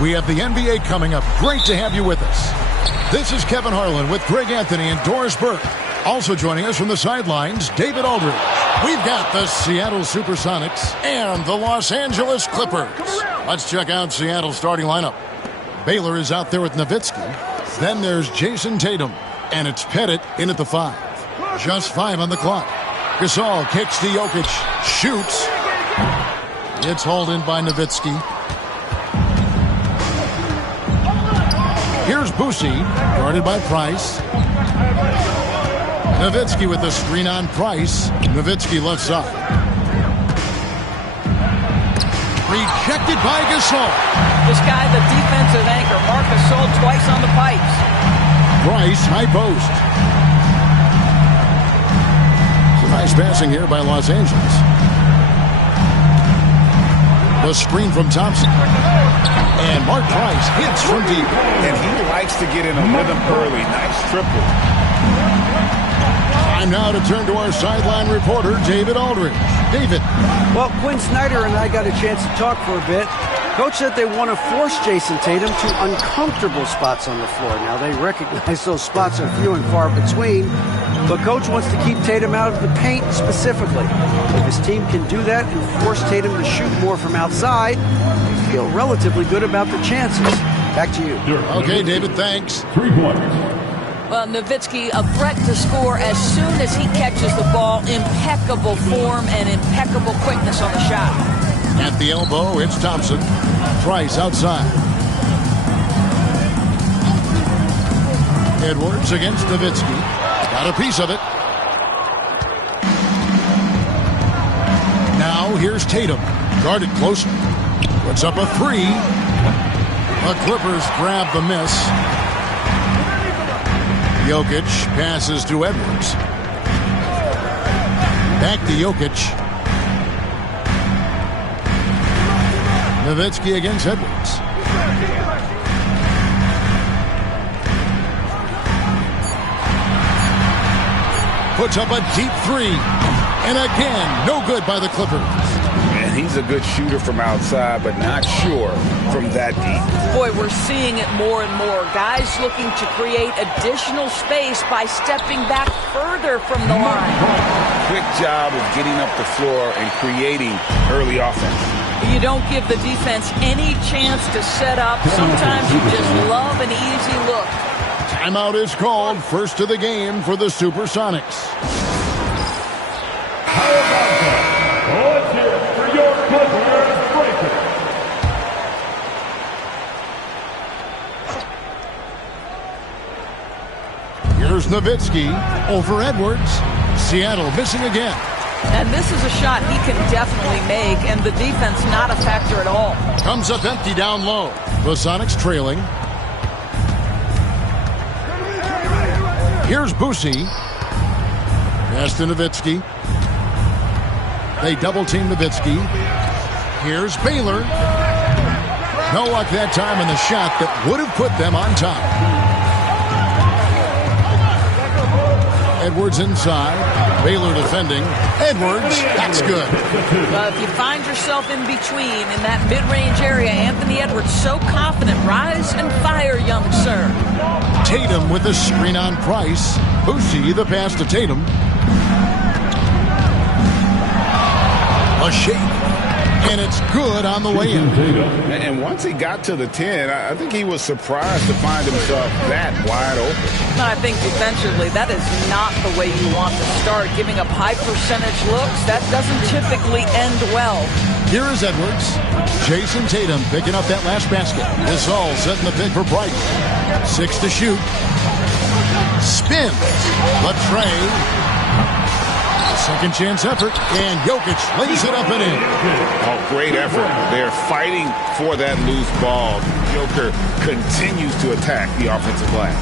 We have the NBA coming up. Great to have you with us. This is Kevin Harlan with Greg Anthony and Doris Burke. Also joining us from the sidelines, David Aldridge. We've got the Seattle Supersonics and the Los Angeles Clippers. Let's check out Seattle's starting lineup. Baylor is out there with Nowitzki. Then there's Jason Tatum. And it's Pettit in at the 5. Just 5 on the clock. Gasol kicks to Jokic. Shoots. It's hauled in by Nowitzki. Here's Boosie, guarded by Price. Nowitzki with the screen on Price. Nowitzki left side. Rejected by Gasol. This guy, the defensive anchor, Marc Gasol, twice on the pipes. Price, high post. Some nice passing here by Los Angeles. The screen from Thompson. And Mark Price hits from deep. And he likes to get in a rhythm early. Nice triple. Time now to turn to our sideline reporter, David Aldridge. David. Well, Quinn Snyder and I got a chance to talk for a bit. Coach said they want to force Jason Tatum to uncomfortable spots on the floor. Now, they recognize those spots are few and far between, but Coach wants to keep Tatum out of the paint specifically. If his team can do that and force Tatum to shoot more from outside, we feel relatively good about the chances. Back to you. Okay, David, thanks. 3 points. Well, Nowitzki, a threat to score as soon as he catches the ball. Impeccable form and impeccable quickness on the shot. At the elbow, it's Thompson. Price outside. Edwards against Nowitzki. Got a piece of it. Now here's Tatum. Guarded closer. Puts up a 3. The Clippers grab the miss. Jokic passes to Edwards. Back to Jokic. Nowitzki against Edwards. Puts up a deep 3. And again, no good by the Clippers. And he's a good shooter from outside, but not sure from that deep. Boy, we're seeing it more and more. Guys looking to create additional space by stepping back further from the line. Quick job of getting up the floor and creating early offense. You don't give the defense any chance to set up. Sometimes you just love an easy look. Timeout is called. First of the game for the Supersonics. How about that? Let's hear it for your Clippers breaker. Here's Nowitzki over Edwards. Seattle missing again. And this is a shot he can definitely make, and the defense not a factor at all. Comes up empty down low. The Sonics trailing. Here's Boosie. Pass to Nowitzki. They double-team Nowitzki. Here's Baylor. No luck that time in the shot that would have put them on top. Edwards inside. Baylor defending. Edwards, that's good. If you find yourself in between in that mid-range area, Anthony Edwards so confident. Rise and fire, young sir. Tatum with the screen on Price. Boosie the pass to Tatum. A shake. And it's good on the way in. And once he got to the 10, I think he was surprised to find himself that wide open. I think defensively, that is not the way you want to start. Giving up high percentage looks, that doesn't typically end well. Here is Edwards. Jason Tatum picking up that last basket. Gasol setting the pick for Bright. 6 to shoot. Spins. Latrey. Second chance effort, and Jokic lays it up and in. Oh, great effort. They're fighting for that loose ball. Joker continues to attack the offensive glass.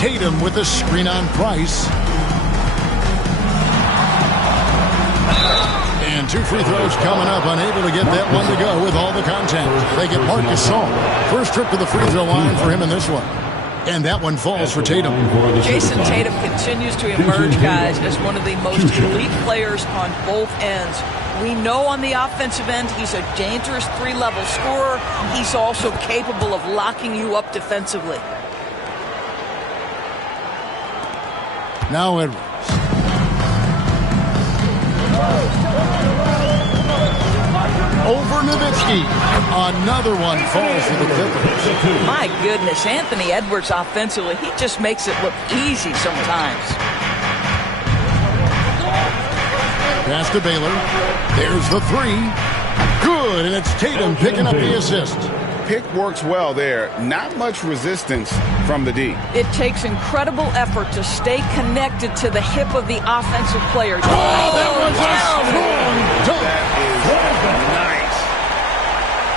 Tatum with the screen on Price. And 2 free throws coming up, unable to get that one to go with all the contact. They get Marc Gasol. First trip to the free throw line for him in this one. And that one falls for Tatum. Jason Tatum continues to emerge, guys, as one of the most elite players on both ends. We know on the offensive end he's a dangerous three-level scorer. He's also capable of locking you up defensively. Now Edwards. Over Nowitzki. Another one falls for the Clippers. My goodness, Anthony Edwards offensively, he just makes it look easy sometimes. Pass to Baylor. There's the three. Good, and it's Tatum picking up the assist. Pick works well there. Not much resistance from the D. It takes incredible effort to stay connected to the hip of the offensive players. Oh, that was a strong dunk. That is nice.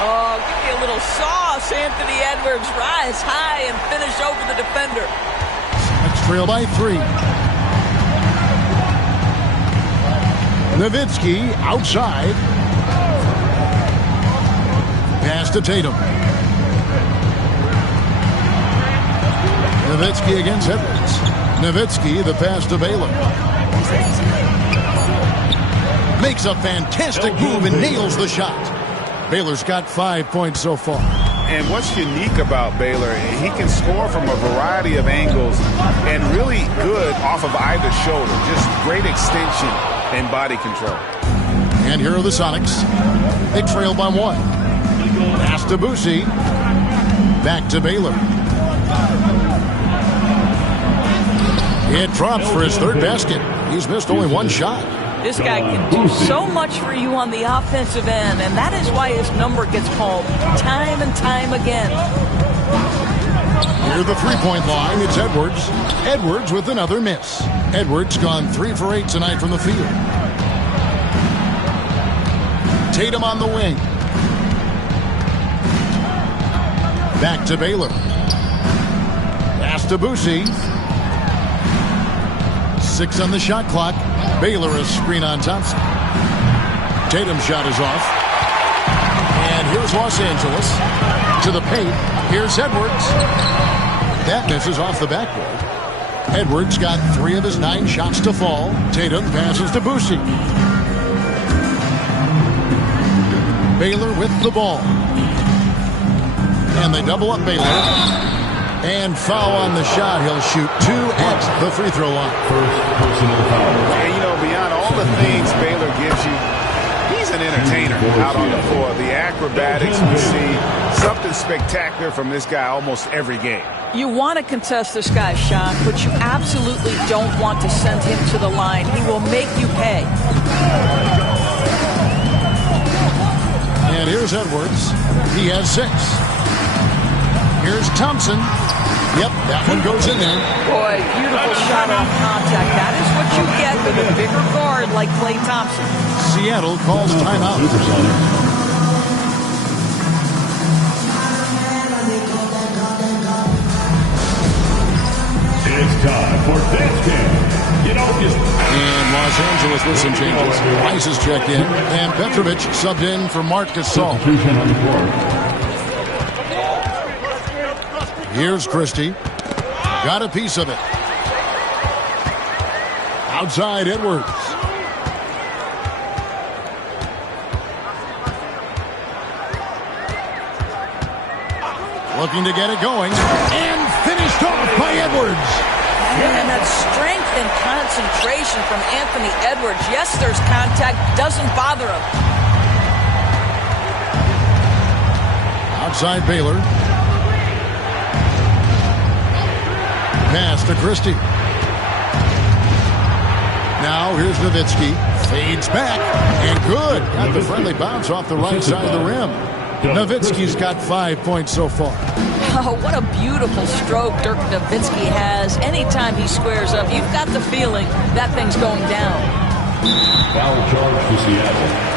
Oh, give me a little sauce. Anthony Edwards rise high and finish over the defender. Let's trail by 3. Nowitzki outside. Pass to Tatum. Nowitzki against Edwards. Nowitzki, the pass to Baylor. Makes a fantastic move and nails the shot. Baylor's got 5 points so far. And what's unique about Baylor, he can score from a variety of angles and really good off of either shoulder. Just great extension and body control. And here are the Sonics. They trail by 1. Pass to Boosie. Back to Baylor. It drops for his third basket. He's missed only one shot. This guy can do so much for you on the offensive end, and that is why his number gets called time and time again. Near the three-point line, it's Edwards. Edwards with another miss. Edwards gone 3 for 8 tonight from the field. Tatum on the wing. Back to Baylor. Pass to Boosie. 6 on the shot clock. Baylor a screen on Thompson. Tatum's shot is off. And here's Los Angeles. To the paint. Here's Edwards. That misses off the backboard. Edwards got 3 of his 9 shots to fall. Tatum passes to Boosie. Baylor with the ball. And they double up Baylor. And foul on the shot. He'll shoot 2 at the free throw line. First personal foul. And, you know, beyond all the things Baylor gives you, he's an entertainer out on the floor. The acrobatics we see, something spectacular from this guy almost every game. You want to contest this guy's shot, but you absolutely don't want to send him to the line. He will make you pay. And here's Edwards. He has 6. Here's Thompson. Yep, that one goes in there. Boy, beautiful shot off contact. That is what you get with a bigger guard like Klay Thompson. Seattle calls timeout. It's time for this game. And Los Angeles with some changes. Rice is checked in, and Petrovic subbed in for Marc Gasol. Here's Christie. Got a piece of it. Outside Edwards. Looking to get it going. And finished off by Edwards. And that strength and concentration from Anthony Edwards. Yes, there's contact. Doesn't bother him. Outside Baylor. Pass to Christie. Now here's Nowitzki. Fades back. And good. Got the friendly bounce off the right side of the rim. Nowitzki's got 5 points so far. Oh, what a beautiful stroke Dirk Nowitzki has. Anytime he squares up, you've got the feeling that thing's going down. Foul charge to Seattle.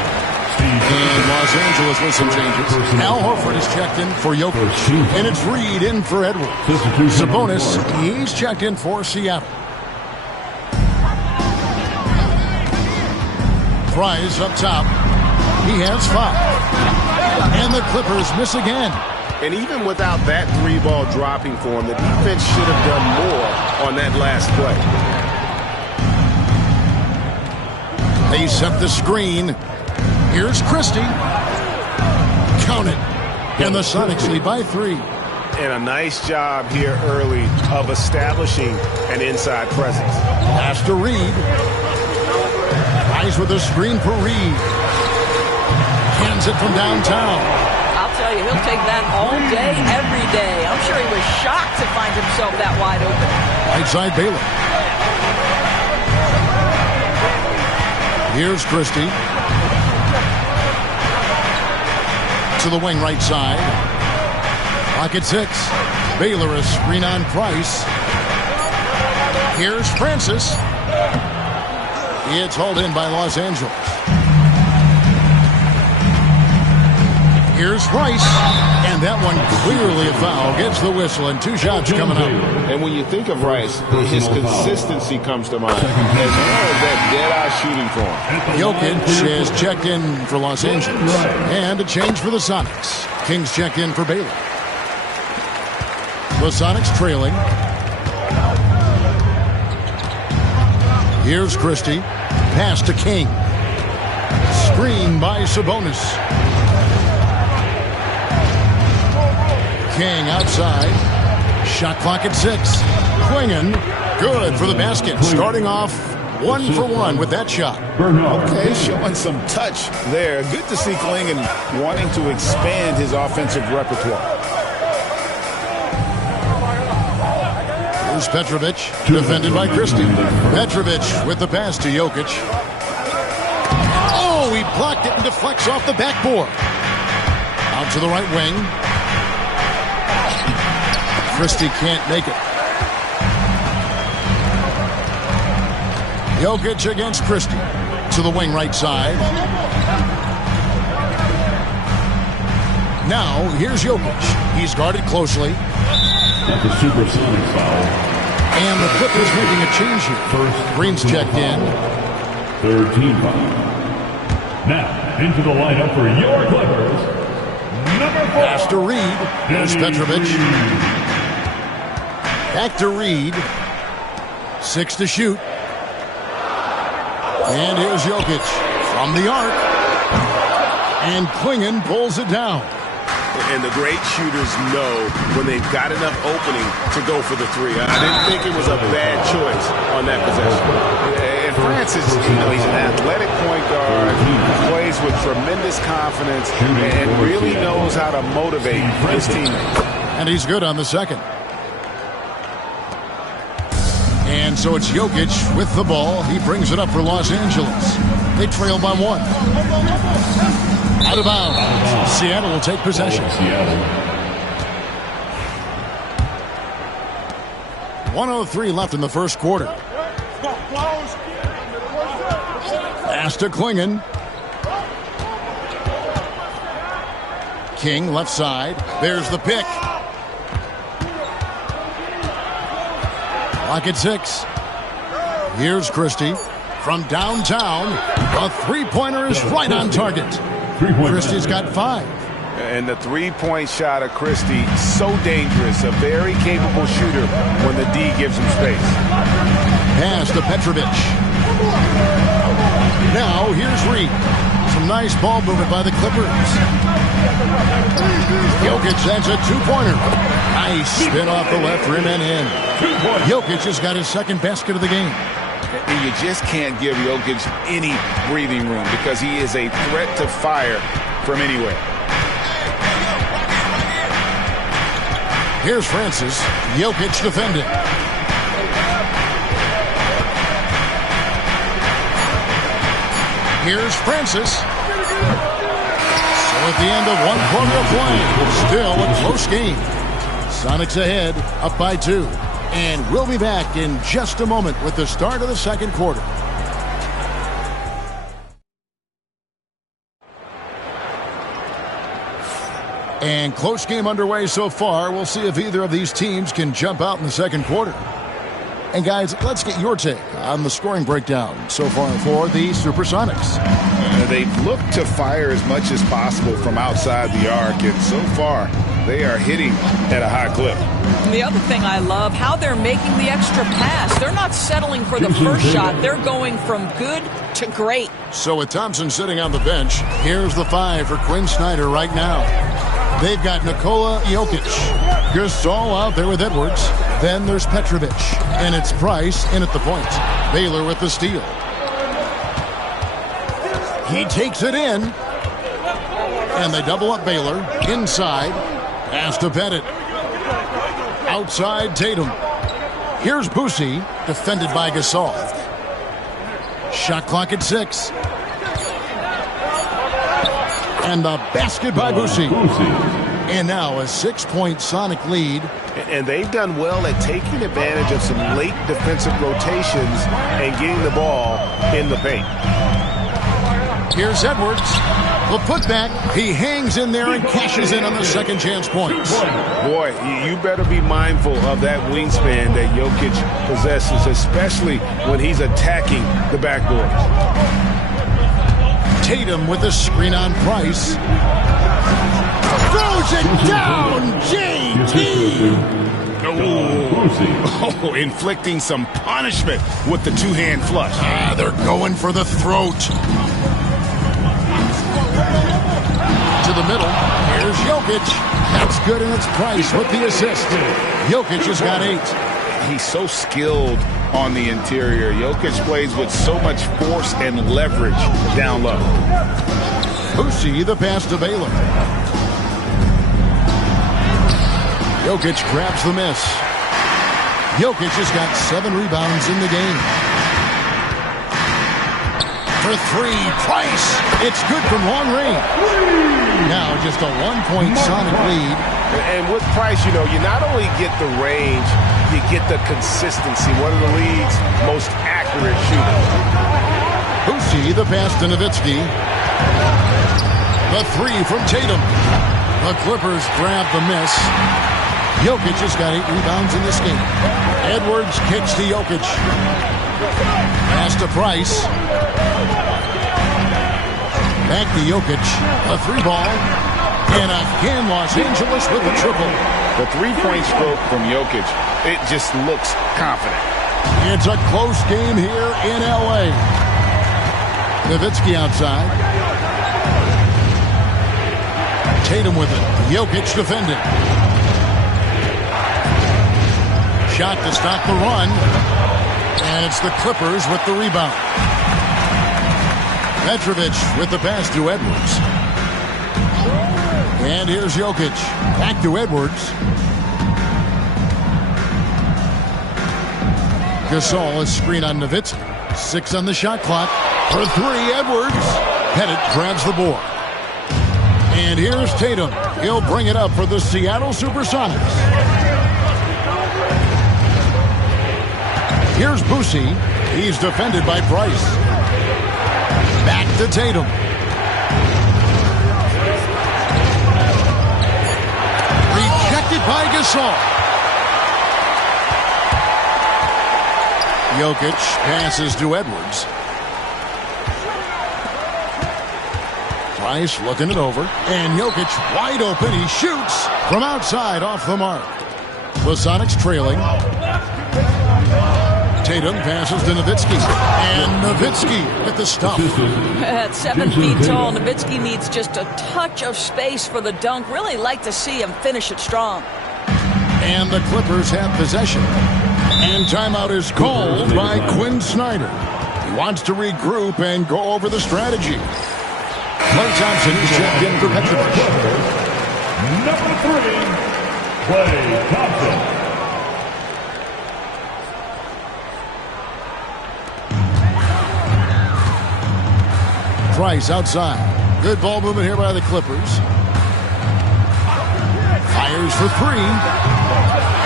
And Los Angeles with some changes. Al Horford is checked in for Jokic. And it's Reed in for Edwards. Sabonis, he's checked in for Seattle. Price up top. He has 5. And the Clippers miss again. And even without that 3-ball dropping for him, the defense should have done more on that last play. They set the screen. Here's Christie. Count it. And the Sonics lead by 3. And a nice job here early of establishing an inside presence. Pass to Reed. Eyes with a screen for Reed. Hands it from downtown. I'll tell you, he'll take that all day, every day. I'm sure he was shocked to find himself that wide open. Right side Baylor. Here's Christie. To the wing right side. Pocket 6. Baylor a screen on Price. Here's Francis. It's hauled in by Los Angeles. Here's Rice. And that one clearly a foul. Gets the whistle and 2 shots coming up. And when you think of Rice, his consistency comes to mind. As well as that dead-eye shooting for him. Jokic has checked in for Los Angeles. And a change for the Sonics. Kings check in for Baylor. The Sonics trailing. Here's Christie. Pass to King. Screen by Sabonis. King outside. Shot clock at 6. Klingon. Good for the basket. Starting off 1 for 1 with that shot. Okay, showing some touch there. Good to see Klingon wanting to expand his offensive repertoire. Here's Petrovic, defended by Christie. Petrovic with the pass to Jokic. Oh, he blocked it and deflects off the backboard. Out to the right wing. Christie can't make it. Jokic against Christie. To the wing right side. Now, here's Jokic. He's guarded closely. That's a Supersonics foul. And the Clippers making a change here. Green's checked in. 3rd team foul. Now, into the lineup for your Clippers, number 4. Pass to Reed. There's Petrovic. Back to Reed. 6 to shoot. And here's Jokic from the arc. And Klingon pulls it down. And the great shooters know when they've got enough opening to go for the 3. I didn't think it was a bad choice on that possession. And Francis, he's an athletic point guard, plays with tremendous confidence, and really knows how to motivate his teammates. And he's good on the second. And so it's Jokic with the ball. He brings it up for Los Angeles. They trail by 1. Out of bounds. Seattle will take possession. 1:03 left in the first quarter. Pass to Klingon. King left side. There's the pick. Clock at 6. Here's Christie from downtown. A 3-pointer is right on target. Christie's got 5. And the 3-point shot of Christie, so dangerous. A very capable shooter when the D gives him space. Pass to Petrovic. Now here's Reed. Some nice ball movement by the Clippers. Jokic sends a 2-pointer. Nice spin off the left rim and in. Jokic has got his second basket of the game. And you just can't give Jokic any breathing room because he is a threat to fire from anywhere. Here's Francis. Jokic defending. Here's Francis. So at the end of 1 quarter of play, still a close game. Sonics ahead, up by 2. And we'll be back in just a moment with the start of the second quarter. And close game underway so far. We'll see if either of these teams can jump out in the second quarter. And guys, let's get your take on the scoring breakdown so far for the Supersonics. They've looked to fire as much as possible from outside the arc, and so far They are hitting at a high clip. The other thing I love, how they're making the extra pass. They're not settling for the first shot. They're going from good to great. So with Thompson sitting on the bench, here's the 5 for Quinn Snyder right now. They've got Nikola Jokic. Gasol out there with Edwards. Then there's Petrovic. And it's Price in at the point. Baylor with the steal. He takes it in. And they double up Baylor. Inside. Pass to Pettit. Outside Tatum. Here's Boosie, defended by Gasol. Shot clock at 6. And the basket by Boosie. And now a 6-point Sonic lead. And they've done well at taking advantage of some late defensive rotations and getting the ball in the paint. Here's Edwards. The putback. He hangs in there and cashes in on the second chance points. Boy, you better be mindful of that wingspan that Jokic possesses, especially when he's attacking the backboard. Tatum with the screen on Price. Throws it down, JT! Oh, inflicting some punishment with the two-hand flush. They're going for the throat. To the middle. Here's Jokic. That's good, and it's Price with the assist. Jokic has got 8. He's so skilled on the interior. Jokic plays with so much force and leverage down low. Boosie, the pass to Baylor. Jokic grabs the miss. Jokic has got 7 rebounds in the game. For 3, Price. It's good from long range. Now just a 1-point Sonic lead. And with Price, you not only get the range, you get the consistency. One of the league's most accurate shooters. Boosie, the pass to Nowitzki. The 3 from Tatum. The Clippers grab the miss. Jokic has got 8 rebounds in this game. Edwards kicks to Jokic. Pass to Price. Back to Jokic. A 3-ball. And again, Los Angeles with the triple. The 3-point stroke from Jokic, it just looks confident. It's a close game here in L.A. Nowitzki outside. Tatum with it. Jokic defending. Shot to stop the run. And it's the Clippers with the rebound. Petrovic with the pass to Edwards. And here's Jokic. Back to Edwards. Gasol is screen on Nowitzki. 6 on the shot clock. For 3, Edwards. Pettit grabs the board. And here's Tatum. He'll bring it up for the Seattle Supersonics. Here's Boosie. He's defended by Price. Back to Tatum. Rejected by Gasol. Jokic passes to Edwards. Price looking it over. And Jokic wide open. He shoots from outside off the mark. The Sonics trailing. Tatum passes to Nowitzki. And Nowitzki with the stop. At 7 feet tall, Nowitzki needs just a touch of space for the dunk. Really like to see him finish it strong. And the Clippers have possession. And timeout is called by Quinn Snyder. He wants to regroup and go over the strategy. Klay Thompson is checked in for Petrovic. Number 3, Klay Thompson. Price outside. Good ball movement here by the Clippers. Fires for 3.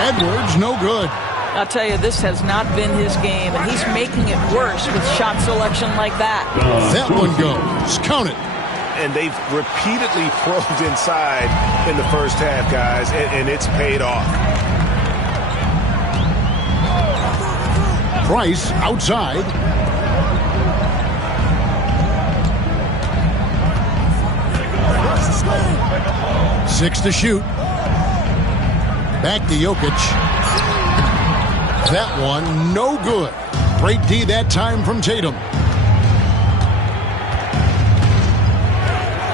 Edwards, no good. I'll tell you, this has not been his game, and he's making it worse with shot selection like that. That one goes. Count it. And they've repeatedly probed inside in the first half, guys, and it's paid off. Price outside. Six to shoot. Back to Jokic. That one, no good. Great D that time from Tatum.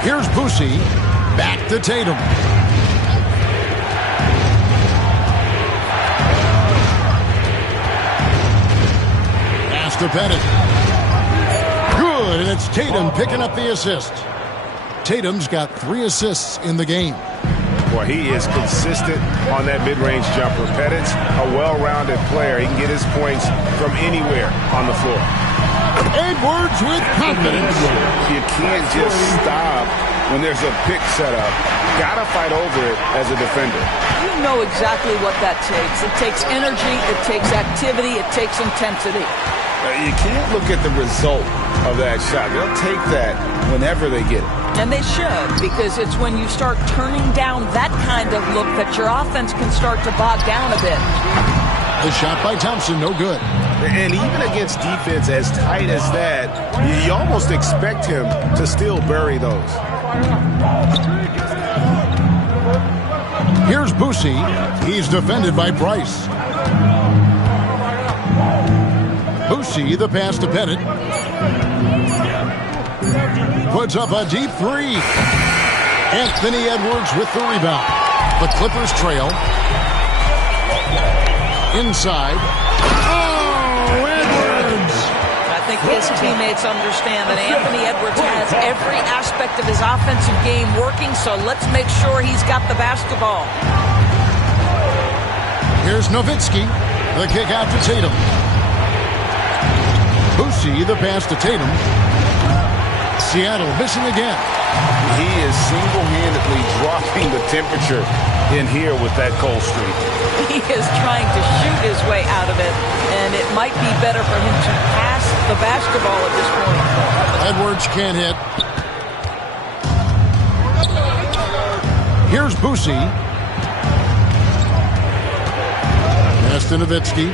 Here's Boosie. Back to Tatum. Pass to Pettit. Good, and it's Tatum picking up the assist. Tatum's got 3 assists in the game. Boy, he is consistent on that mid-range jumper. Pettit's a well-rounded player. He can get his points from anywhere on the floor. Edwards with confidence. You can't just stop when there's a pick set up. Gotta fight over it as a defender. You know exactly what that takes. It takes energy, it takes activity, it takes intensity. You can't look at the result of that shot. They'll take that whenever they get it. And they should, because it's when you start turning down that kind of look that your offense can start to bog down a bit. The shot by Thompson, no good. And even against defense as tight as that, you almost expect him to still bury those. Here's Boosie. He's defended by Bryce. Boosie, the pass to Pettit. Puts up a deep 3. Anthony Edwards with the rebound. The Clippers trail. Inside. Oh, Edwards! I think his teammates understand that Anthony Edwards has every aspect of his offensive game working, so let's make sure he's got the basketball. Here's Nowitzki. The kick out to Tatum. Boosie, the pass to Tatum. Seattle missing again. He is single-handedly dropping the temperature in here with that cold streak. He is trying to shoot his way out of it, and it might be better for him to pass the basketball at this point. Edwards can't hit. Here's Boosie. Pass to Nowitzki.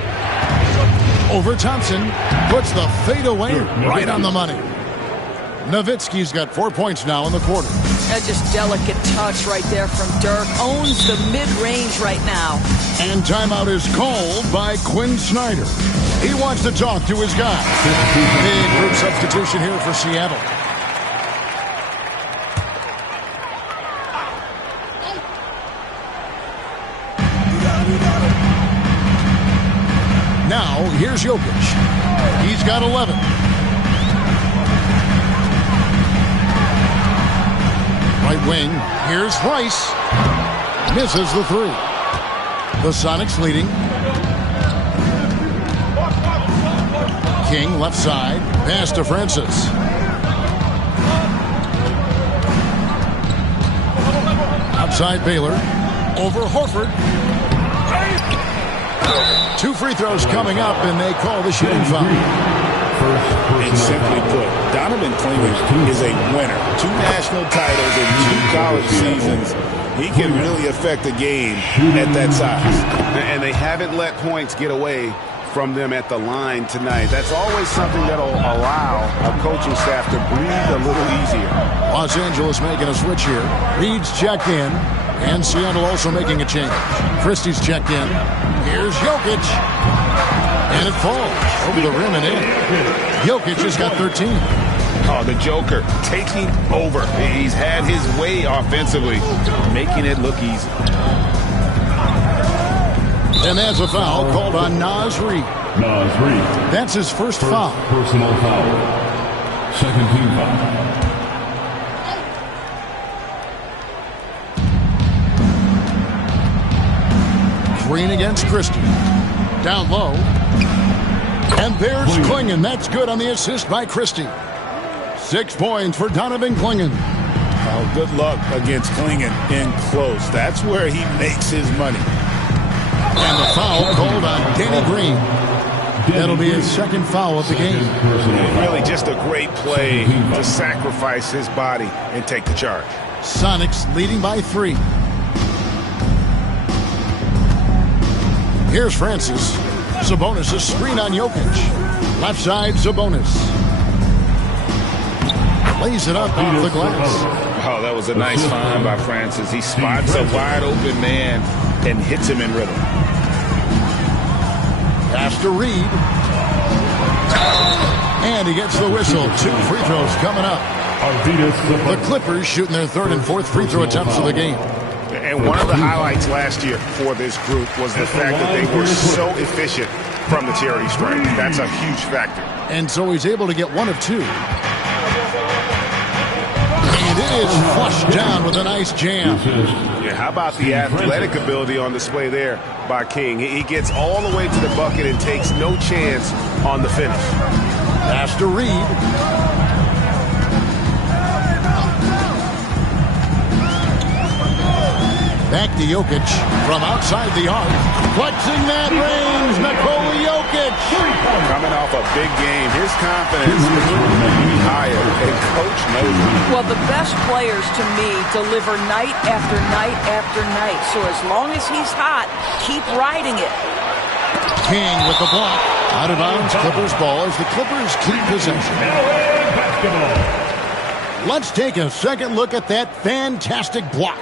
Over Thompson. Puts the fade away right on the money. Nowitzki's got 4 points now in the quarter. Just delicate touch right there from Dirk. Owns the mid-range right now. And timeout is called by Quinn Snyder. He wants to talk to his guy. Big group substitution here for Seattle. Now, here's Jokic. He's got 11. Right wing, here's Rice. Misses the 3. The Sonics leading. King, left side. Pass to Francis. Outside Baylor. Over Horford. 2 free throws coming up, and they call the shooting foul. And simply put, Donovan Clingan is a winner. 2 national titles in 2 college seasons. He can really affect the game at that size. And they haven't let points get away from them at the line tonight. That's always something that'll allow a coaching staff to breathe a little easier. Los Angeles making a switch here. Reed's checked in, and Seattle also making a change. Christie's checked in. Here's Jokic. And it falls over the rim and in. Jokic has got 13. Oh, the Joker taking over. He's had his way offensively, making it look easy. And that's a foul called on Naz Reid. Naz Reid. That's his first foul. Personal foul. Second team foul. Green against Christie. Down low. And there's Clingan. That's good on the assist by Christie. 6 points for Donovan Clingan. Oh, good luck against Clingan in close. That's where he makes his money. And the foul called on Danny Green. That'll be his second foul of the game. Really just a great play to sacrifice his body and take the charge. Sonics leading by 3. Here's Francis. Sabonis, a screen on Jokic. Left side, Sabonis. Lays it up off the glass. Oh, that was a nice find by Francis. He spots a wide open man and hits him in rhythm. Pass to Reed. And he gets the whistle. 2 free throws coming up. The Clippers shooting their 3rd and 4th free throw attempts of the game. And one of the highlights last year for this group was the fact that they were so efficient from the charity stripe. That's a huge factor. And so he's able to get 1 of 2. And it is flushed down with a nice jam. Yeah, how about the athletic ability on display there by King? He gets all the way to the bucket and takes no chance on the finish. Pass to Reed. Back to Jokic from outside the arc. Flexing that range, Nikola Jokic. Coming off a big game, his confidence couldn't be higher, and Coach knows it. Well, the best players, to me, deliver night after night after night. So as long as he's hot, keep riding it. King with the block. Out of bounds, Clippers ball as the Clippers keep possession. Let's take a second look at that fantastic block.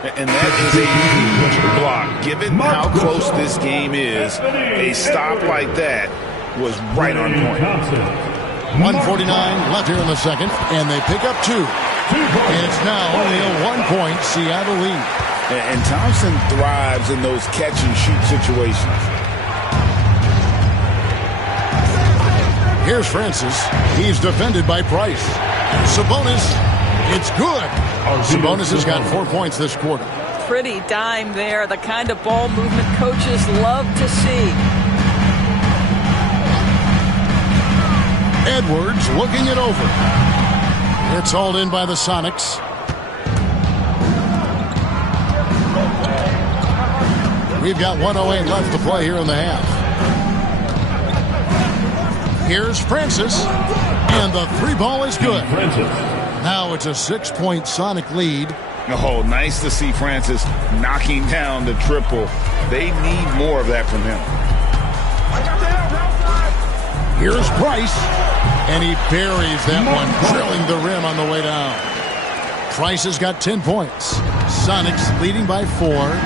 And that is a huge block. Given how close this game is, a stop like that was right on point. 1:49 left here in the second, and they pick up 2. And it's now only a 1-point Seattle lead. And Thompson thrives in those catch-and-shoot situations. Here's Francis. He's defended by Price. Sabonis. It's good. Sabonis has got 4 points this quarter. Pretty dime there. The kind of ball movement coaches love to see. Edwards looking it over. It's hauled in by the Sonics. We've got 1:08 left to play here in the half. Here's Francis. And the 3 ball is good. Now it's a 6-point Sonic lead. Oh, nice to see Francis knocking down the triple. They need more of that from him. Here's Price. And he buries that one, drilling the rim on the way down. Price has got 10 points. Sonics leading by 4.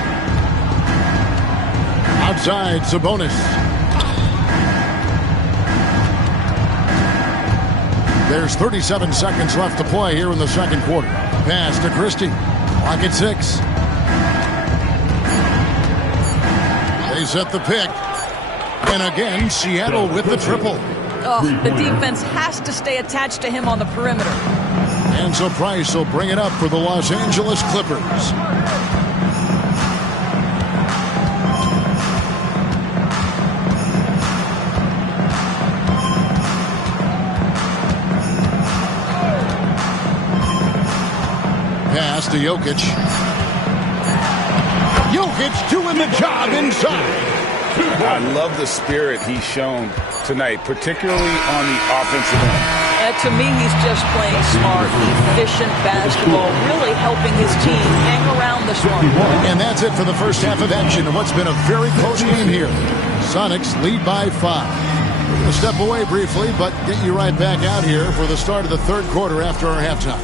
Outside, Sabonis. There's 37 seconds left to play here in the second quarter. Pass to Christie. Clock at 6. They set the pick. And again, Seattle with the triple. Oh, the defense has to stay attached to him on the perimeter. And so Price will bring it up for the Los Angeles Clippers. Pass to Jokic. Jokic doing the job inside. I love the spirit he's shown tonight, particularly on the offensive end. To me, he's just playing smart, efficient basketball, really helping his team hang around this one. And that's it for the first half of action in what's been a very close game here. Sonics lead by 5. We're going to step away briefly, but get you right back out here for the start of the third quarter after our halftime.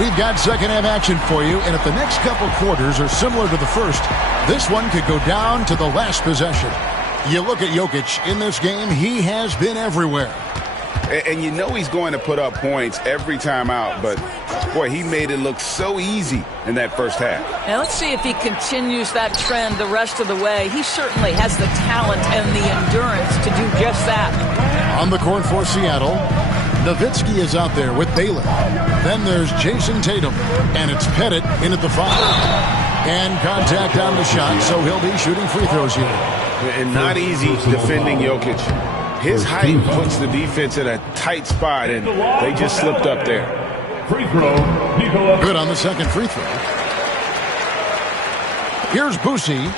We've got second half action for you, and if the next couple quarters are similar to the first, this one could go down to the last possession. You look at Jokic in this game, he has been everywhere. And you know he's going to put up points every time out, but boy, he made it look so easy in that first half. Now let's see if he continues that trend the rest of the way. He certainly has the talent and the endurance to do just that. On the court for Seattle, Nowitzki is out there with Baylor. Then there's Jason Tatum, and it's Pettit in at the 5. And contact on the shot, so he'll be shooting free throws here. And not easy defending Jokic. His height puts the defense in a tight spot, and they just slipped up there. Free throw, Nikola. Good on the second free throw. Here's Boosie.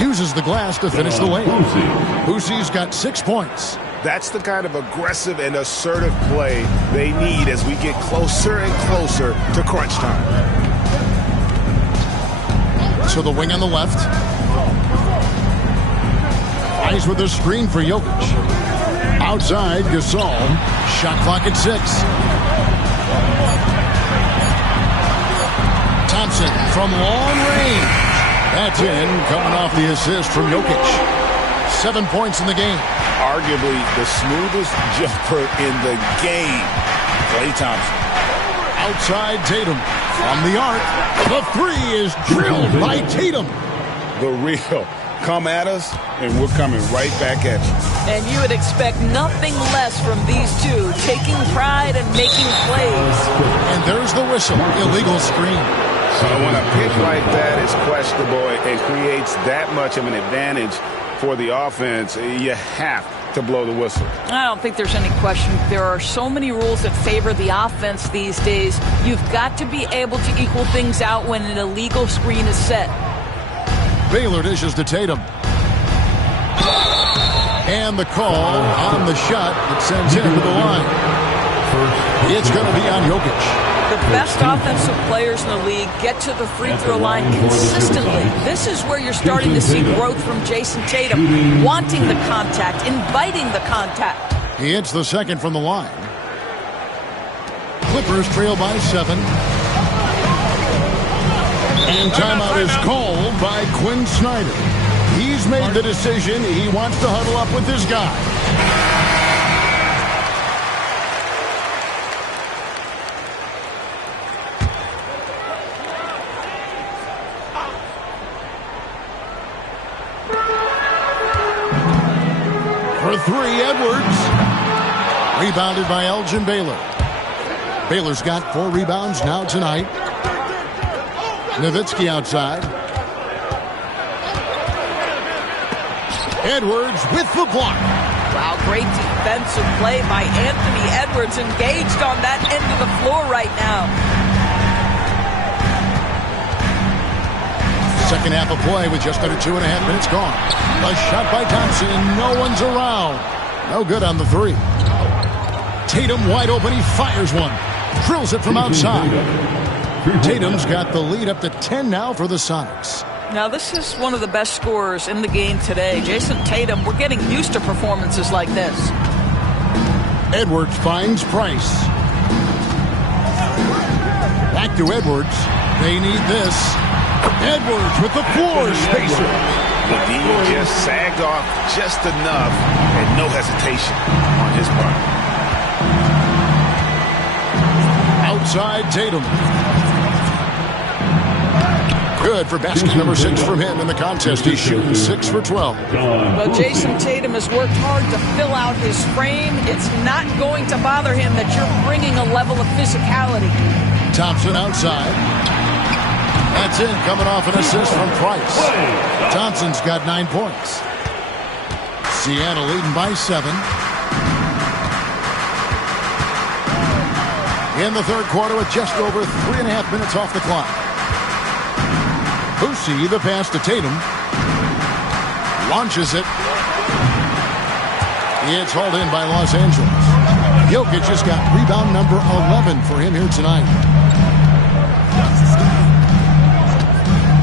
Uses the glass to finish the lane. Boosie's got 6 points. That's the kind of aggressive and assertive play they need as we get closer and closer to crunch time. So the wing on the left. Eyes with a screen for Jokic. Outside, Gasol. Shot clock at 6. Thompson from long range. That's in, coming off the assist from Jokic. 7 points in the game. Arguably the smoothest jumper in the game. Klay Thompson. Outside Tatum. From the arc. The three is drilled by Tatum. The real. Come at us, and we're coming right back at you. And you would expect nothing less from these two, taking pride and making plays. And there's the whistle. Illegal screen. So when a pick like that is questionable and creates that much of an advantage for the offense, you have to blow the whistle. I don't think there's any question. There are so many rules that favor the offense these days. You've got to be able to equal things out when an illegal screen is set. Baylor dishes to Tatum. And the call on the shot that sends him to the line. It's going to be on Jokic. The best offensive players in the league get to the free throw line consistently. This is where you're starting to see growth from Jason Tatum, wanting the contact, inviting the contact. He hits the second from the line. Clippers trail by 7. And timeout is called by Quinn Snyder. He's made the decision. He wants to huddle up with this guy. For 3, Edwards. Rebounded by Elgin Baylor. Baylor's got 4 rebounds now tonight. Nowitzki outside. Edwards with the block. Wow, great defensive play by Anthony Edwards, engaged on that end of the floor right now. Second half of play with just under 2.5 minutes gone. A shot by Thompson, and no one's around. No good on the 3. Tatum wide open, he fires one. Drills it from outside. Tatum's got the lead up to 10 now for the Sonics. Now, this is one of the best scorers in the game today. Jason Tatum, we're getting used to performances like this. Edwards finds Price. Back to Edwards. They need this. Edwards with the floor spacer. The D just sagged off just enough and no hesitation on his part. Outside Tatum. Good for basket number 6 from him in the contest. He's shooting 6 for 12. Well, Jason Tatum has worked hard to fill out his frame. It's not going to bother him that you're bringing a level of physicality. Thompson outside. That's in, coming off an assist from Price. Thompson's got 9 points. Seattle leading by 7. In the third quarter with just over 3.5 minutes off the clock. Boosie, the pass to Tatum. Launches it. It's hauled in by Los Angeles. Jokic has got rebound number 11 for him here tonight.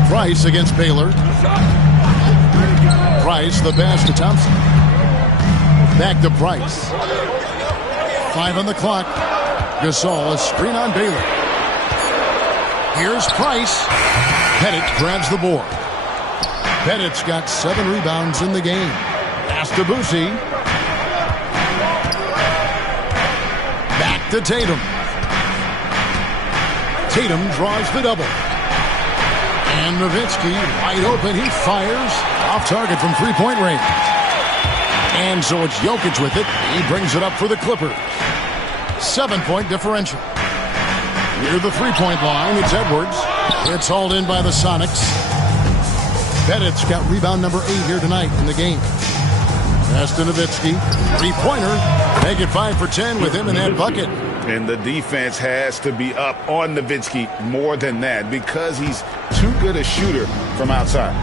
Price against Baylor. Price, the pass to Thompson. Back to Price. 5 on the clock. Gasol, a screen on Baylor. Here's Price. Pettit grabs the board. Pettit's got 7 rebounds in the game. Pass to Boosie. Back to Tatum. Tatum draws the double. And Nowitzki wide open. He fires off target from 3-point range. And so it's Jokic with it. He brings it up for the Clippers. 7-point differential. Near the 3-point line, it's Edwards. It's hauled in by the Sonics. Pettit's got rebound number 8 here tonight in the game. Pass to Nowitzki. 3-pointer. Make it 5 for 10 with him in that bucket. And the defense has to be up on Nowitzki more than that because he's too good a shooter from outside.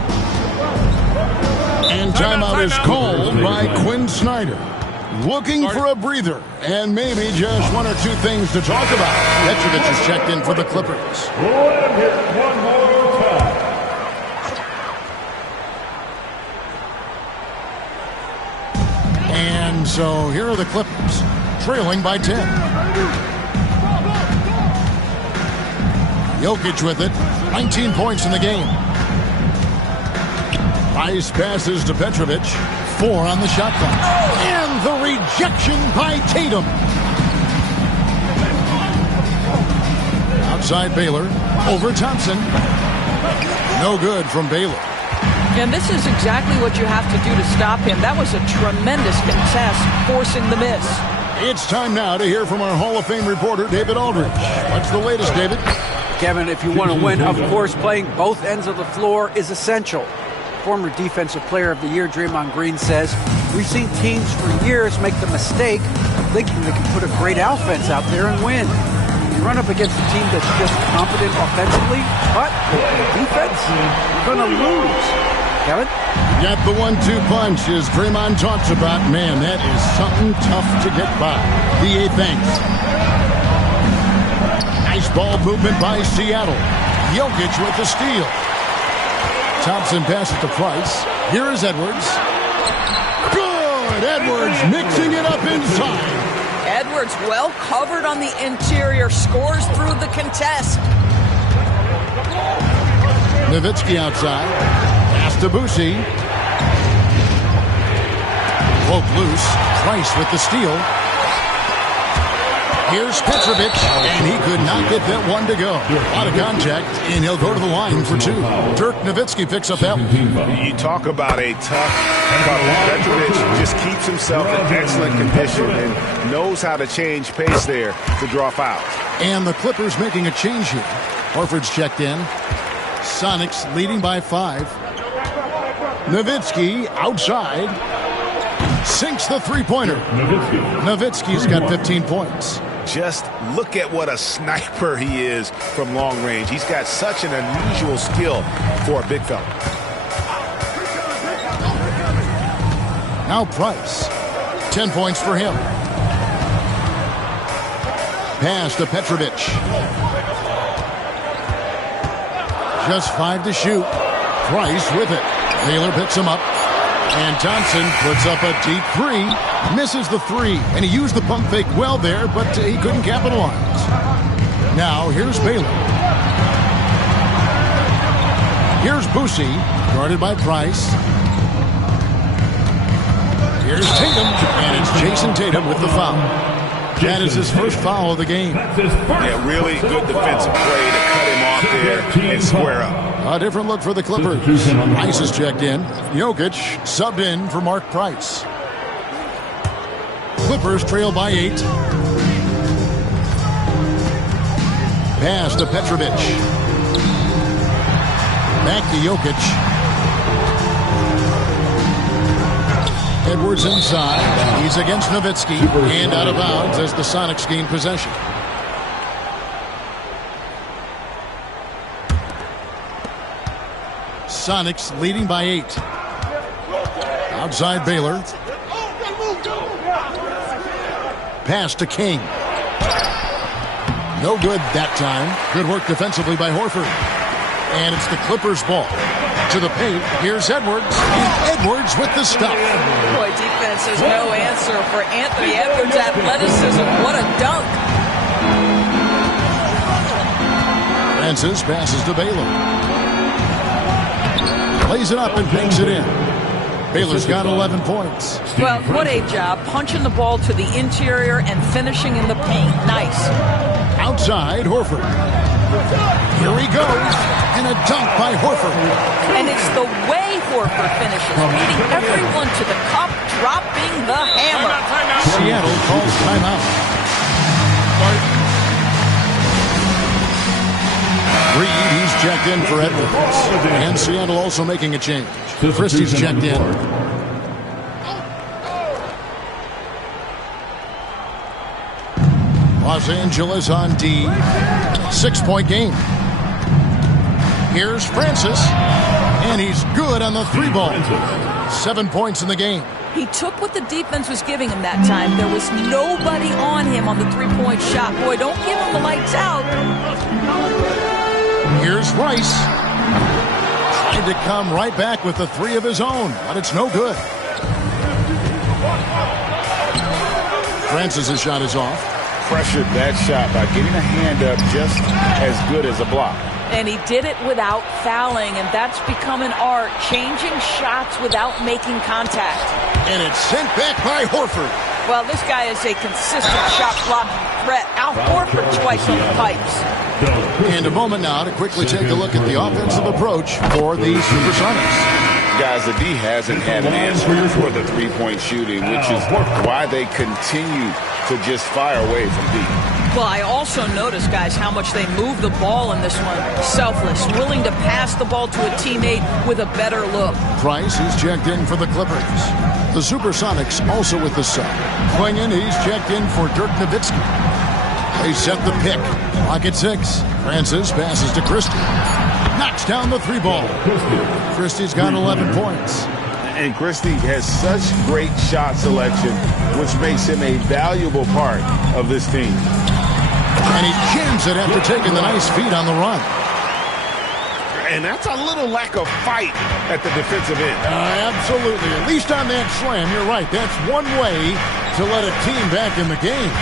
And timeout is called by Quinn Snyder. Looking for a breather and maybe just one or two things to talk about. Petrovic is checked in for the Clippers. Let him hit one more time. And so here are the Clippers, trailing by 10. Jokic with it, 19 points in the game. Nice passes to Petrovic, 4 on the shot clock. And the rejection by Tatum. Outside Baylor, over Thompson. No good from Baylor. And this is exactly what you have to do to stop him. That was a tremendous contest, forcing the miss. It's time now to hear from our Hall of Fame reporter, David Aldridge. What's the latest, David? Kevin, if you want to win, of course, playing both ends of the floor is essential. Former Defensive Player of the Year Draymond Green says, we've seen teams for years make the mistake of thinking they can put a great offense out there and win. You run up against a team that's just competent offensively, but defense, you're going to lose. Kevin? Got the 1-2 punch, as Draymond talks about. Man, that is something tough to get by. B.A. thanks. Nice ball movement by Seattle. Jokic with the steal. Thompson passes to Price. Here is Edwards. Good! Edwards mixing it up inside. Edwards well covered on the interior, scores through the contest. Nowitzki outside. Pass to Boucy. Poke loose. Price with the steal. Here's Petrovic, and he could not get that one to go. A lot of contact, and he'll go to the line for 2. Dirk Nowitzki picks up that one. You talk about a tough Petrovic just keeps himself in excellent condition and knows how to change pace there to draw fouls. And the Clippers making a change here. Horford's checked in. Sonics leading by 5. Nowitzki outside. Sinks the three-pointer. Nowitzki's got 15 points. Just look at what a sniper he is from long range. He's got such an unusual skill for a big fella. Now Price. 10 points for him. Pass to Petrovic. Just 5 to shoot. Price with it. Baylor picks him up. And Thompson puts up a deep 3. Misses the 3. And he used the pump fake well there, but he couldn't capitalize. Now here's Baylor. Here's Boucy, guarded by Price. Here's Tatum, and it's Jason Tatum with the foul. That is his first foul of the game. Yeah, really good defensive play to cut him off there and square up. A different look for the Clippers. Price is checked in. Jokic subbed in for Mark Price. Clippers trail by 8. Pass to Petrovic. Back to Jokic. Edwards inside. He's against Nowitzki. And out of bounds as the Sonics gain possession. Sonics leading by 8. Outside Baylor. Pass to King. No good that time. Good work defensively by Horford. And it's the Clippers' ball. To the paint. Here's Edwards. And Edwards with the stop. Boy, defense has no answer for Anthony Edwards' athleticism. What a dunk. Francis passes to Baylor. Lays it up and banks it in. Baylor's got 11 points. Well, what a job. Punching the ball to the interior and finishing in the paint. Nice. Outside, Horford. Here he goes. And a dunk by Horford. And it's the way Horford finishes, beating everyone to the cup, dropping the hammer. Seattle calls timeout. Reed, he's checked in for Edwards. And Seattle also making a change. Christie's checked in. Los Angeles on D. 6-point game. Here's Francis. And he's good on the 3 ball. 7 points in the game. He took what the defense was giving him that time. There was nobody on him on the three-point shot. Boy, don't give him the lights out. Here's Rice. Trying to come right back with the three of his own, but it's no good. Francis' shot is off. Pressured that shot by getting a hand up just as good as a block. And he did it without fouling, and that's become an art, changing shots without making contact. And it's sent back by Horford. Well, this guy is a consistent shot blocking threat. Al Horford twice on the pipes. And a moment now to quickly take a look at the offensive approach for the Supersonics. Guys, the D hasn't had an answer for the three-point shooting, which is why they continue to just fire away from deep. Well, I also noticed, guys, how much they move the ball in this one. Selfless, willing to pass the ball to a teammate with a better look. Price, he's checked in for the Clippers. The Supersonics also with the sub. Klingon, he's checked in for Dirk Nowitzki. They set the pick. Clock at 6. Francis passes to Christie. Knocks down the three ball. Christie's got 11 points. And Christie has such great shot selection, which makes him a valuable part of this team. And he jams it after taking the nice feed on the run. And that's a little lack of fight at the defensive end. Absolutely. At least on that slam, you're right. That's one way to let a team back in the game.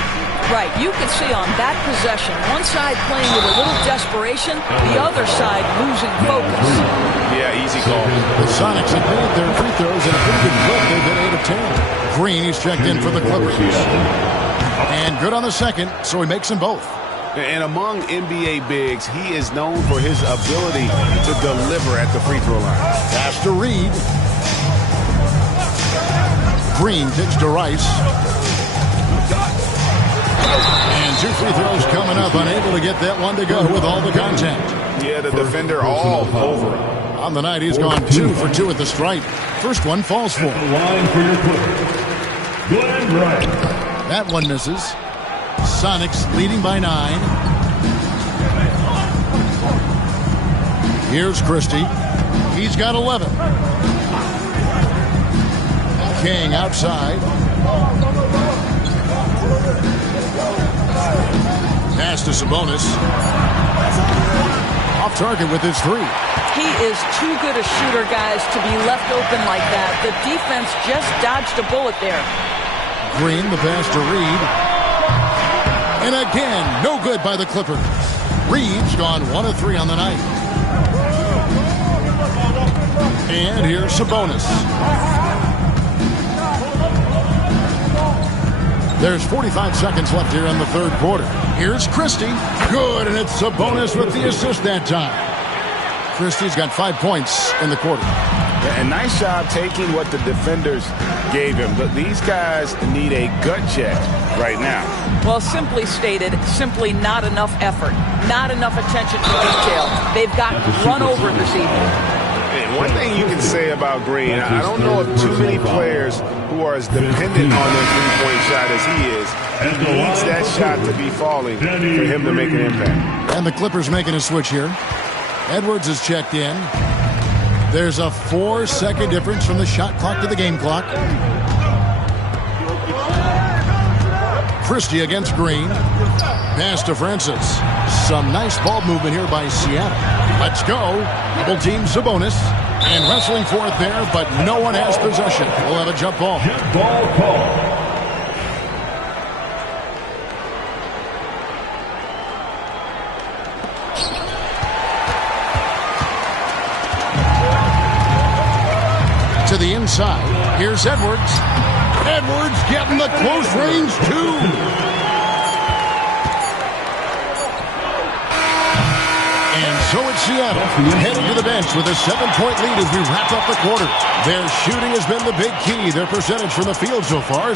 Right, you can see on that possession, one side playing with a little desperation, the other side losing focus. Yeah, easy call. The Sonics have made their free throws in a pretty good clip. They've been 8 of 10. Green, he's checked in for the Clippers. And good on the second, so he makes them both. And among NBA bigs, he is known for his ability to deliver at the free throw line. Pass to Reed. Green kicks to Rice. And 2 free throws coming up, unable to get that one to go with all the contact. Yeah, the defender all over him. On the night, he's gone 2 for 2 at the stripe. First one falls for him. Line for your Clippers, Glenn Rice. That one misses. Sonics leading by 9. Here's Christie. He's got 11. King outside. Pass to Sabonis. Off target with his 3. He is too good a shooter, guys, to be left open like that. The defense just dodged a bullet there. Green, the pass to Reed. And again, no good by the Clippers. Reed's gone 1 of 3 on the night. And here's Sabonis. There's 45 seconds left here in the third quarter. Here's Christie. Good, and it's Sabonis with the assist that time. Christie's got 5 points in the quarter. A nice job taking what the defenders gave him. But these guys need a gut check right now. Well, simply stated, simply not enough effort. Not enough attention to detail. They've gotten run over this evening. And one thing you can say about Green, I don't know of too many players who are as dependent on their three-point shot as he is. He needs that shot to be falling for him to make an impact. And the Clippers making a switch here. Edwards is checked in. There's a 4-second difference from the shot clock to the game clock. Christie against Green. Pass to Francis. Some nice ball movement here by Seattle. Let's go. Double team Sabonis. And wrestling for it there, but no one has possession. We'll have a jump ball. Jump ball call. To the inside. Here's Edwards. Edwards getting the close range, too. And so it's Seattle heading to the bench with a 7-point lead as we wrap up the quarter. Their shooting has been the big key. Their percentage from the field so far.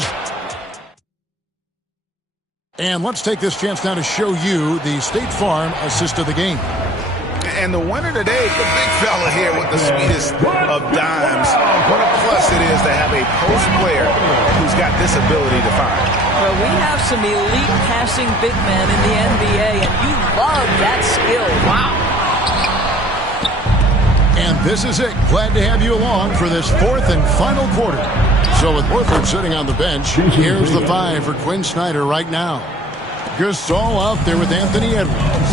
And let's take this chance now to show you the State Farm assist of the game. And the winner today, the big fella here with the sweetest of dimes. What a plus it is to have a post player who's got this ability to find. Well, we have some elite passing big men in the NBA, and you love that skill. Wow. And this is it. Glad to have you along for this fourth and final quarter. So with Horford sitting on the bench, here's the 5 for Quinn Snyder right now. Gasol out there with Anthony Edwards.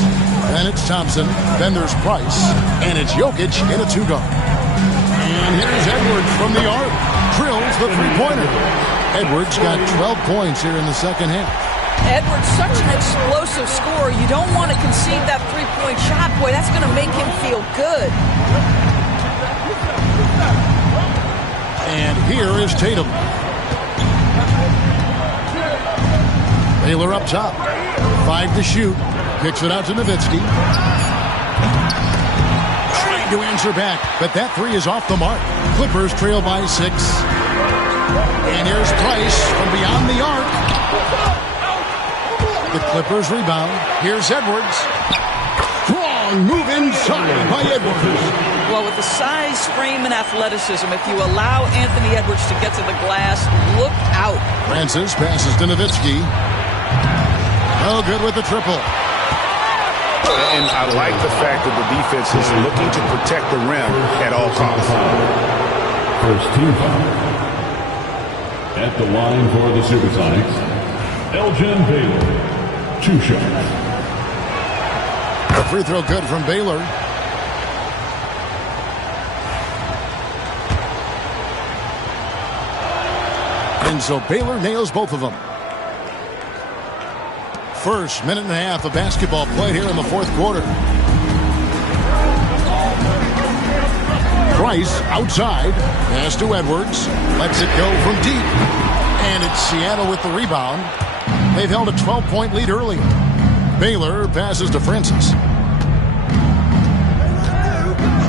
Then it's Thompson. Then there's Price. And it's Jokic in a 2-guard. And here's Edwards from the arc. Drills the three-pointer. Edwards got 12 points here in the second half. Edwards, such an explosive scorer. You don't want to concede that three-point shot. Boy, that's going to make him feel good. And here is Tatum. Baylor up top. 5 to shoot. Kicks it out to Nowitzki. Trying to answer back, but that 3 is off the mark. Clippers trail by 6. And here's Price from beyond the arc. The Clippers rebound. Here's Edwards. Strong move inside by Edwards. Well, with the size, frame, and athleticism, if you allow Anthony Edwards to get to the glass, look out. Francis passes to Nowitzki. Oh, good with the triple. And I like the fact that the defense is looking to protect the rim at all costs. First team foul. At the line for the Supersonics, Elgin Baylor. 2 shots. A free throw good from Baylor. And so Baylor nails both of them. First minute and a half of basketball played here in the fourth quarter. Price outside. Pass to Edwards. Lets it go from deep. And it's Seattle with the rebound. They've held a 12-point lead early. Baylor passes to Francis.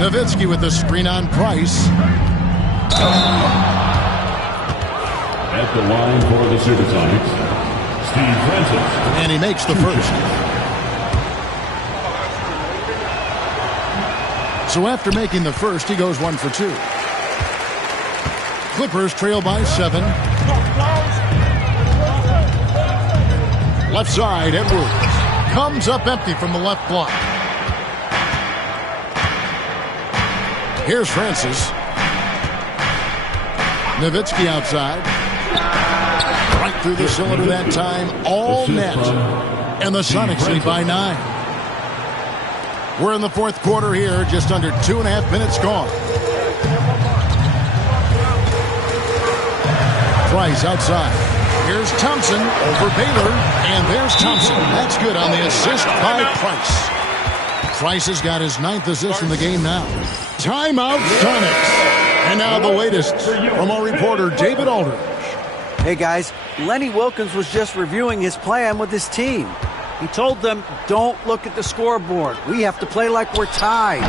Nowitzki with the screen on Price. At the line for the Supersonics, Steve Francis. And he makes the first. So after making the first, he goes 1 for 2. Clippers trail by 7. Left side, Edwards. Comes up empty from the left block. Here's Francis. Nowitzki outside. Right through the cylinder that time. All net. And the Sonics lead by 9. We're in the fourth quarter here. Just under 2.5 minutes gone. Price outside. Here's Thompson over Baylor. And there's Thompson. That's good on the assist by Price. Price has got his 9th assist in the game now. Timeout Sonics. And now the latest from our reporter David Aldridge. Hey guys, Lenny Wilkins was just reviewing his plan with his team. He told them, don't look at the scoreboard. We have to play like we're tied.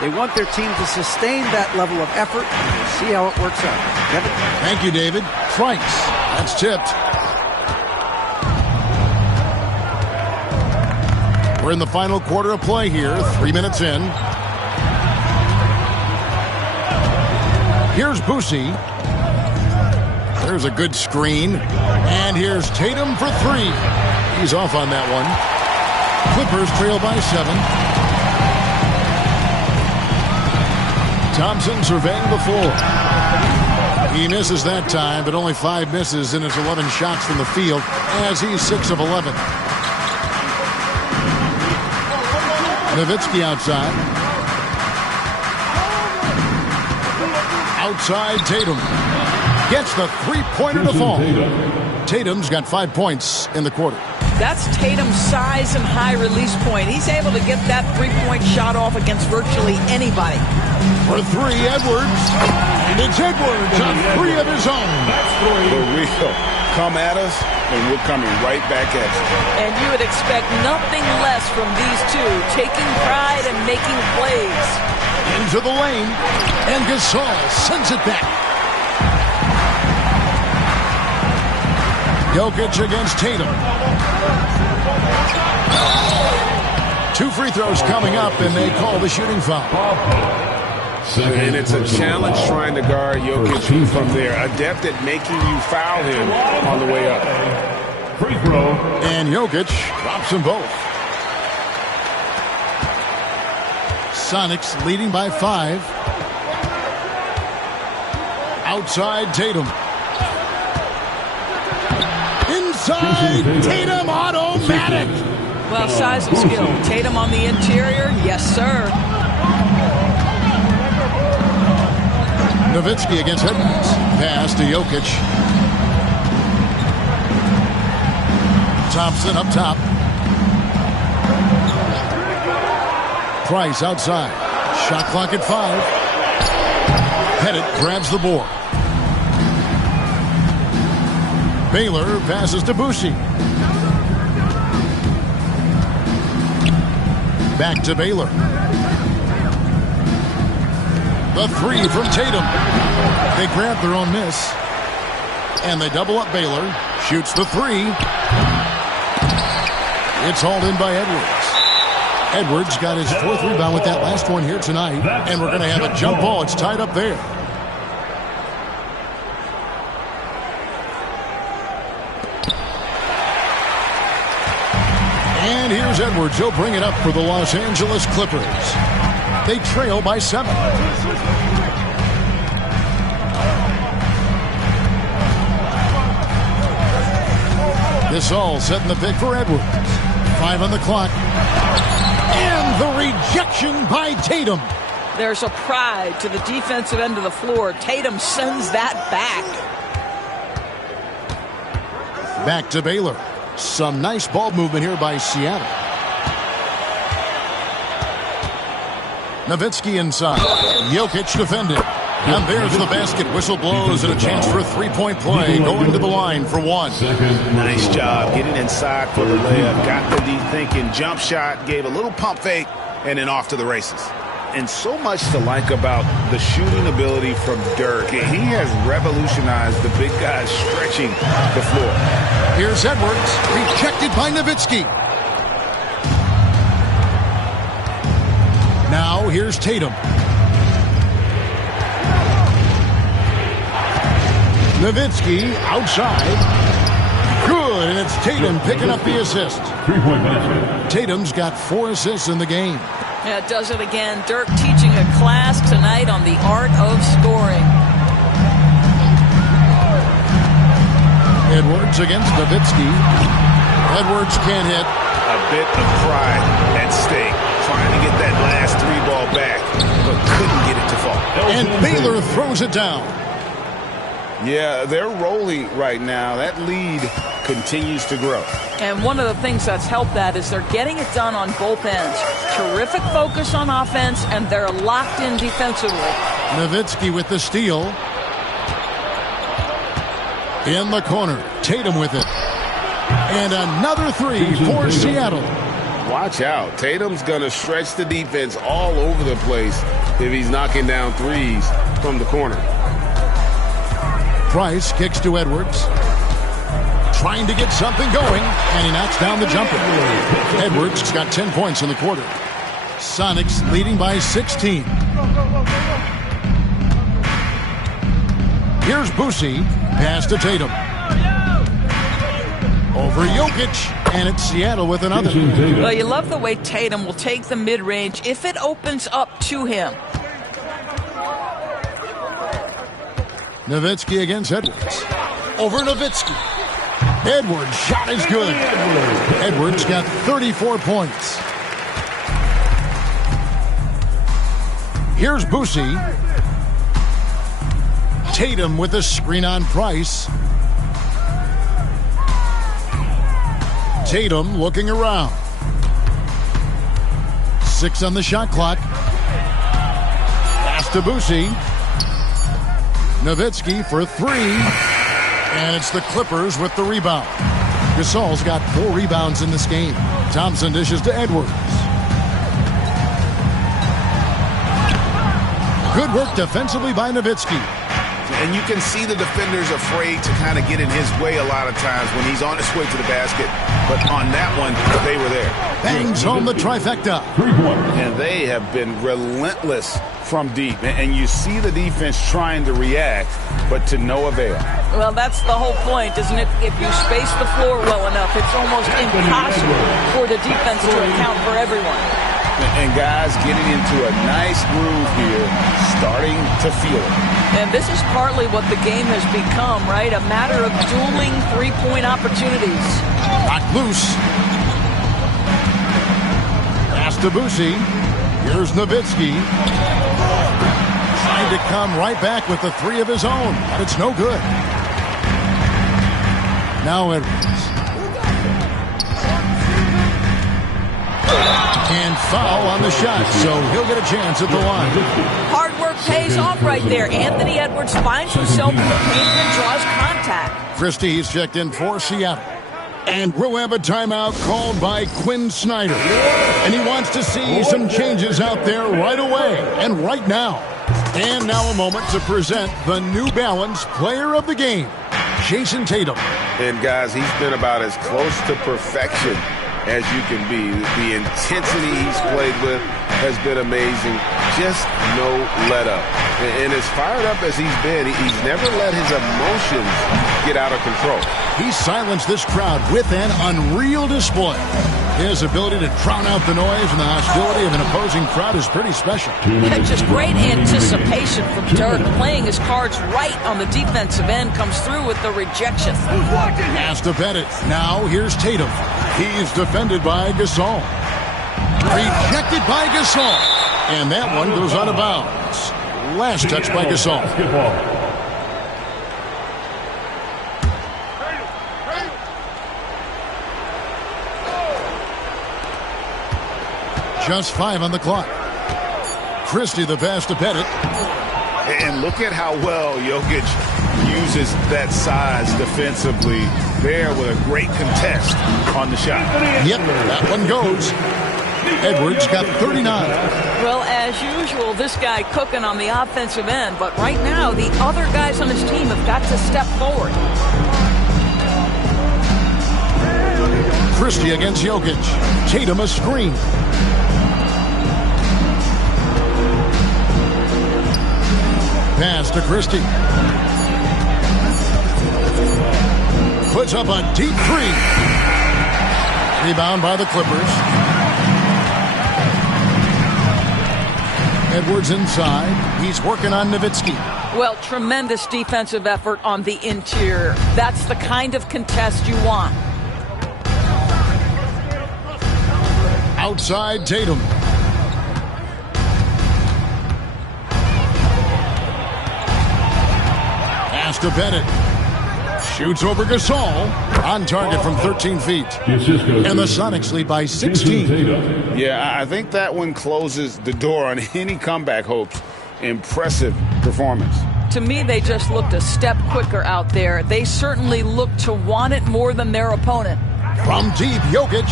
They want their team to sustain that level of effort, and we'll see how it works out. Kevin? Thank you, David. Price. That's tipped. We're in the final quarter of play here. 3 minutes in. Here's Boosie. There's a good screen. And here's Tatum for 3. He's off on that one. Clippers trail by 7. Thompson surveying the floor. He misses that time, but only 5 misses in his 11 shots from the field as he's 6 of 11. Nowitzki outside. Outside Tatum. Gets the three-pointer to fall. Tatum's got 5 points in the quarter. That's Tatum's size and high release point. He's able to get that three-point shot off against virtually anybody. For 3, Edwards. And it's Edwards on 3 of his own. For real. Come at us, and we're coming right back at you. And you would expect nothing less from these two, taking pride and making plays. Into the lane, and Gasol sends it back. Jokic against Tatum. 2 free throws coming up, and they call the shooting foul. And it's a challenge trying to guard Jokic from there. Adept at making you foul him on the way up. Free throw. And Jokic drops them both. Sonics leading by 5. Outside Tatum. inside. Tatum automatic. Well, size and skill. Tatum on the interior. Yes, sir. Nowitzki against Edwards. Pass to Jokic. Thompson up top. Price outside. Shot clock at 5. Pettit grabs the board. Baylor passes to Boucher. Back to Baylor. The 3 from Tatum. They grab their own miss. And they double up Baylor. Shoots the 3. It's hauled in by Edwards. Edwards got his 4th rebound with that last one here tonight. And we're going to have a jump ball. It's tied up there. And here's Edwards. He'll bring it up for the Los Angeles Clippers. They trail by 7. This all setting the pick for Edwards. 5 on the clock. And the rejection by Tatum. There's a pride to the defensive end of the floor. Tatum sends that back. Back to Baylor. Some nice ball movement here by Seattle. Nowitzki inside. Jokic defending. And there's the basket. Whistle blows and a chance for a 3-point play. Going to the line for 1. Nice job getting inside for the layup. Got the deep thinking. Jump shot. Gave a little pump fake. And then off to the races. And so much to like about the shooting ability from Dirk. He has revolutionized the big guys stretching the floor. Here's Edwards. Rejected by Nowitzki. Now here's Tatum. Nowitzki outside. Good, and it's Tatum picking up the assist. 3-point basket. Tatum's got 4 assists in the game. Yeah, it does it again. Dirk teaching a class tonight on the art of scoring. Edwards against Nowitzki. Edwards can't hit. A bit of pride at stake. Trying to get that last 3 ball back, but couldn't get it to fall. And Baylor throws it down. Yeah, they're rolling right now. That lead continues to grow. And one of the things that's helped that is they're getting it done on both ends. Terrific focus on offense, and they're locked in defensively. Nowitzki with the steal. In the corner. Tatum with it. And another 3 for Seattle. Watch out. Tatum's going to stretch the defense all over the place if he's knocking down 3s from the corner. Price kicks to Edwards. Trying to get something going, and he knocks down the jumper. Edwards has got 10 points in the quarter. Sonics leading by 16. Here's Boucher. Pass to Tatum. Over Jokic, and it's Seattle with another. Well, you love the way Tatum will take the mid-range if it opens up to him. Nowitzki against Edwards. Over Nowitzki. Edwards' shot is good. Edwards got 34 points. Here's Boucher. Tatum with a screen on Price. Tatum looking around. 6 on the shot clock. Pass to Boucher. Nowitzki for 3. And it's the Clippers with the rebound. Gasol's got 4 rebounds in this game. Thompson dishes to Edwards. Good work defensively by Nowitzki. And you can see the defenders afraid to kind of get in his way a lot of times when he's on his way to the basket. But on that one, they were there. Bangs home the trifecta. 3-point. And they have been relentless from deep. And you see the defense trying to react, but to no avail. Well, that's the whole point, isn't it? If you space the floor well enough, it's almost impossible for the defense to account for everyone. And guys getting into a nice groove here, starting to feel it. And this is partly what the game has become, right? A matter of dueling three-point opportunities. Knocked loose. Pass to Boucy. Here's Nowitzki. Trying to come right back with the three of his own, but it's no good. Now Edwards. And foul on the shot, so he'll get a chance at the line. Hard work pays off right there. Anthony Edwards finds himself in the paint and draws contact. Christie's checked in for Seattle. And we'll have a timeout called by Quinn Snyder. And he wants to see some changes out there right away and right now. And now a moment to present the New Balance Player of the Game, Jason Tatum. And guys, he's been about as close to perfection as you can be. The intensity he's played with has been amazing. Just no let up. And as fired up as he's been, he's never let his emotions get out of control. He silenced this crowd with an unreal display. His ability to drown out the noise and the hostility of an opposing crowd is pretty special. Just great anticipation from Dirk. Playing his cards right on the defensive end, comes through with the rejection. Pass to Bennett. Now here's Tatum. He's defended by Gasol. Rejected by Gasol. And that one goes out of bounds. Last touch by Gasol. Just 5 on the clock. Christie the pass to Bennett. And look at how well Jokic uses that size defensively there with a great contest on the shot. Yep, that one goes. Edwards got 39. Well, as usual, this guy cooking on the offensive end. But right now, the other guys on his team have got to step forward. Christie against Jokic. Tatum a screen. Pass to Christie. Puts up a deep three. Rebound by the Clippers. Edwards inside. He's working on Nowitzki. Well, tremendous defensive effort on the interior. That's the kind of contest you want. Outside Tatum. Pass to Bennett. Shoots over Gasol. On target from 13 feet. And the Sonics lead by 16. Yeah, I think that one closes the door on any comeback hopes. Impressive performance. To me, they just looked a step quicker out there. They certainly looked to want it more than their opponent. From deep, Jokic.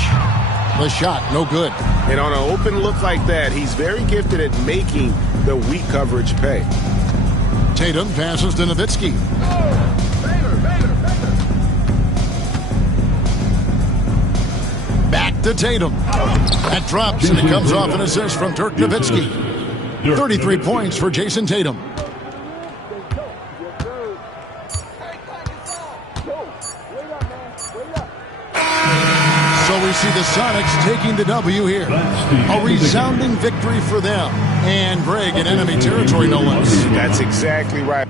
The shot, no good. And on an open look like that, he's very gifted at making the weak coverage pay. Tatum passes to Nowitzki. Back to Tatum. That drops, and it comes off an assist from Dirk Nowitzki. 33 points for Jason Tatum. So we see the Sonics taking the W here. A resounding victory for them. And Greg in enemy territory, no less. That's exactly right.